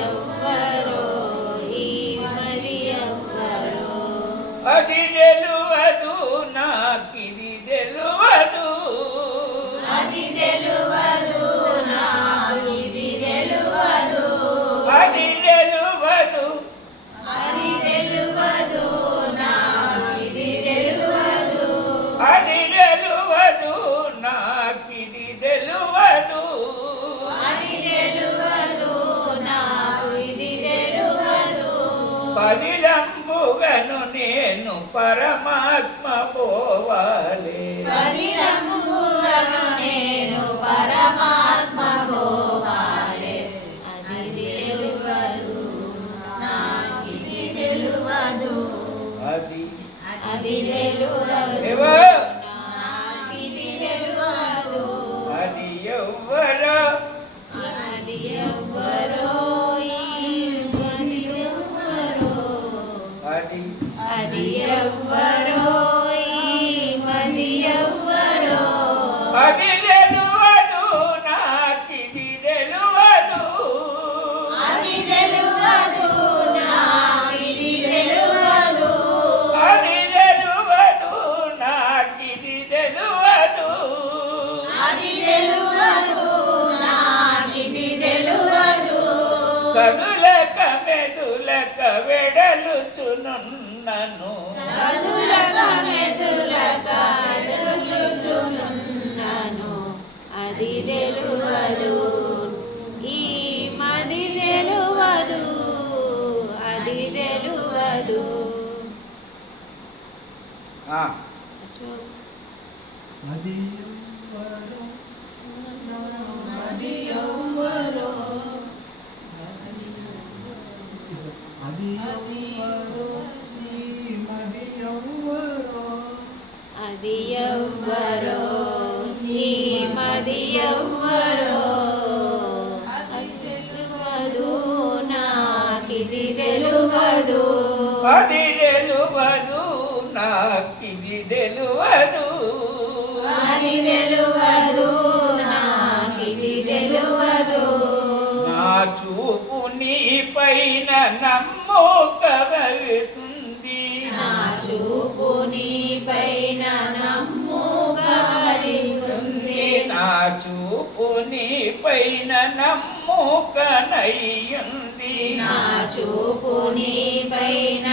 ఎవ్వరో ఈ మది ఎవ్వరో అది తెలువదు నాకిది తెలువదు అది తెలువదు నాకిది తెలువదు అది తెలువదు అది తెలువదు నాకిది తెలువదు అది తెలువదు నాకిది తెలువదు అది తెలువదు నాకిది తెలువదు పదిలంబుగను నేను పరమాత్మ పోవాలి పదిలంబుగను నేను పరమాత్మ పోవాలి అది తెలువదు నాకిది తెలువదు అది అది తెలువదు ఏవో నాకిది తెలువదు అది ఎవ్వరో అది ఎవ్వరో ఈ మది ఎవ్వరో అది అది ఎవ్వరో ఈ మది ఎవ్వరో అది తెలువదు నాకిది తెలువదు అది తెలువదు నాకిది తెలువదు అది తెలువదు నాకిది తెలువదు అది తెలువదు నాకిది తెలువదు కదులక మెదులక వెడలుచునున్నను కదులక మెదులక ఎదుగుచునున్నను అది తెలువదు ఈ మది తెలువదు అది తెలువదు అది ఎవ్వరో అది ఎవ్వరో అది ఎవ్వరో ఈ మది ఎవ్వరో అది ఎవ్వరో ఈ మది ఎవ్వరో అది తెలువదు నాకిది తెలువదు అది తెలువదు నాకిది తెలువదు అది తెలువదు నాకిది తెలువదు నా చూపు నీ పైన నమ్మకమవుతుంది నా చూపు నీ పైన నమ్ముగా కలిగుంది నా చూపు నీ పైన నమ్మకనయ్యుంది నా చూపు నీ పైన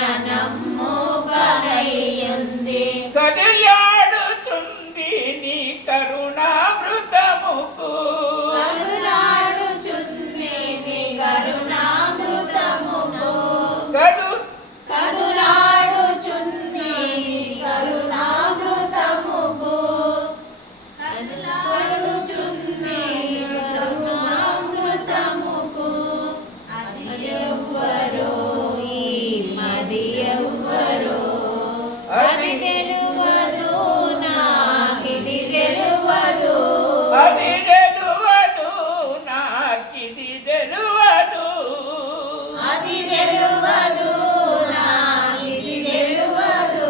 నమ్ముకనయ్యుంది కదిలాడుచుంది నీ కరుణామృతముకు కదులాడుచుంది నీ కరుణామృతముకు కదు కదులాడుచుంది నీ కరుణామృతముకు కదులాడుచుంది నీ కరుణామృతముకు అది ఎవ్వరో ఈ మది ఎవ్వరో అది తెలువదు నాకిది తెలువదు అది తెలువదు నాకిది తెలువదు అది తెలువదు నాకిది తెలువదు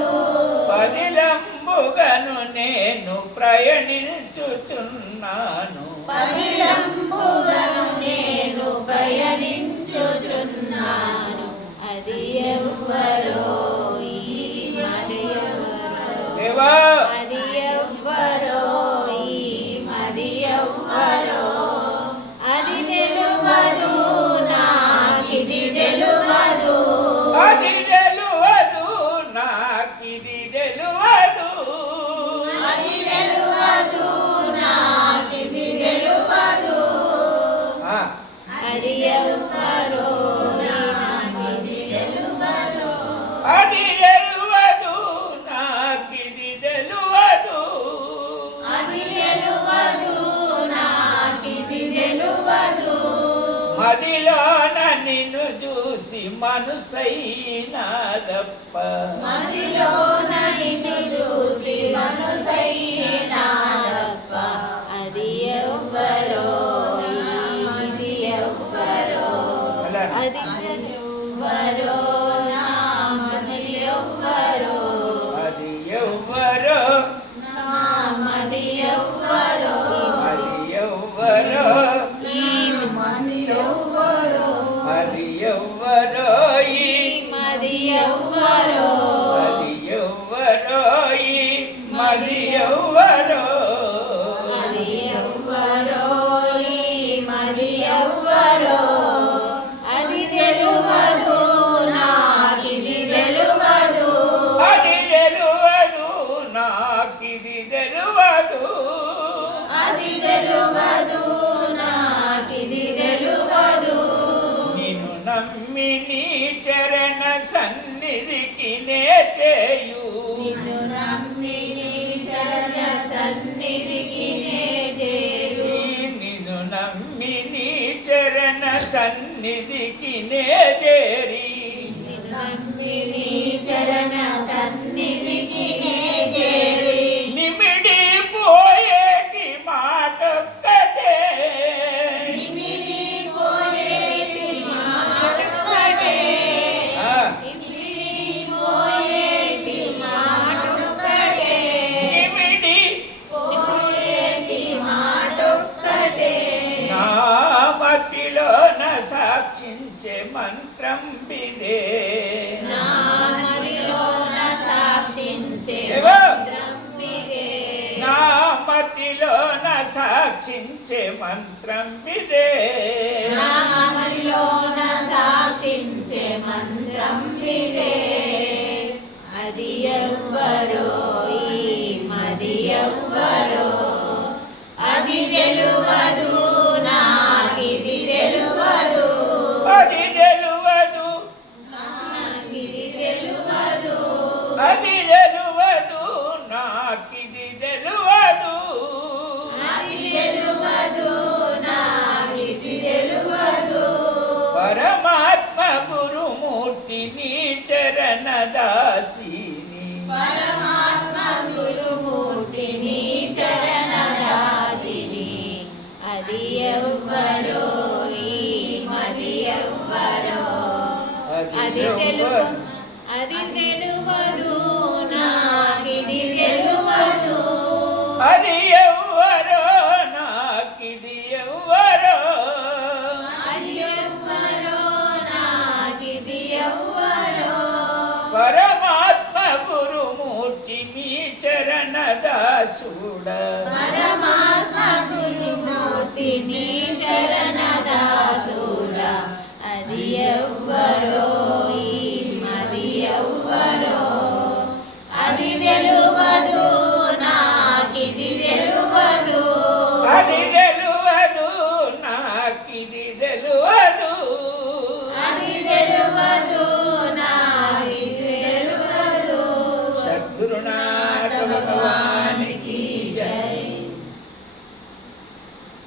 పదిలంబుగను నేను ప్రయాణించుచున్నాను పదిలంబుగను నేను ప్రయాణించుచున్నాను అది ఎవ్వరో ఈ మది ఎవ్వరో దేవా అది ఎవ్వరో ఈ మది ఎవ్వరో అది తెలువదు నాకిది తెలువదు అది తెలువదు నాకిది తెలువదు అది తెలువదు నాకిది తెలువదు ఆ, అది ఎవ్వరో నాకిది తెలువదు అది తెలువదు నాకిది తెలువదు అది తెలువదు నాకిది తెలువదు మదిలోన నిన్ను చూసి మనసైనాదప్ప మదిలోన నిన్ను చూసి మనసైనాదప్ప అది ఎవ్వరో ఇది ఎవ్వరో అది ఎవ్వరో నా మది ఎవ్వరో అది ఎవ్వరో నా మది ఎవ్వరో అది ఎవ్వరో ఈ మది ఎవ్వరో అది నమ్మి నీ చరణ సన్నిధికి నే చేరి నమ్మి నీ చరణ సన్నిధికి నే చేరి నిమిడి పోయేటి మాటొక్కటే నిమిడి పోయేటి మాటొక్కటే నిమిడి పోయేటి మాటొక్కటే నిమిడి పోయేటి మాటొక్కటే నా మతిలోన సాక్షించే మంత్రం బిదే నా మదిలోన సాక్షించే ఏవో? మంత్రం బిదే నా మతిలోన సాక్షించే మంత్రం బిదే నా మదిలోన సాక్షించే మంత్రం బిదే అది ఎవ్వరో ఈ మది ఎవ్వరో అది తెలువదు నాకిది తెలువదు అది తెలువదు నాకిది తెలువదు అది తెలువదు నాకిది తెలువదు అది తెలువదు నాకిది తెలువదు పరమాత్మ గురుమూర్తి నీ చరణ దాసిని పరమాత్మ గురుమూర్తి నీ చరణ దాసిని అది ఎవ్వరో ఈ మది ఎవ్వరో అది తెలువదు అది తెలువదు నాకిది తెలువదు అది ఎవ్వరో నాకిది ఎవ్వరో అది ఎవ్వరో నాకిది ఎవ్వరో పరమాత్మ గురుమూర్తి నీ చరణ దాసుడ పరమాత్మ గురుమూర్తి నీ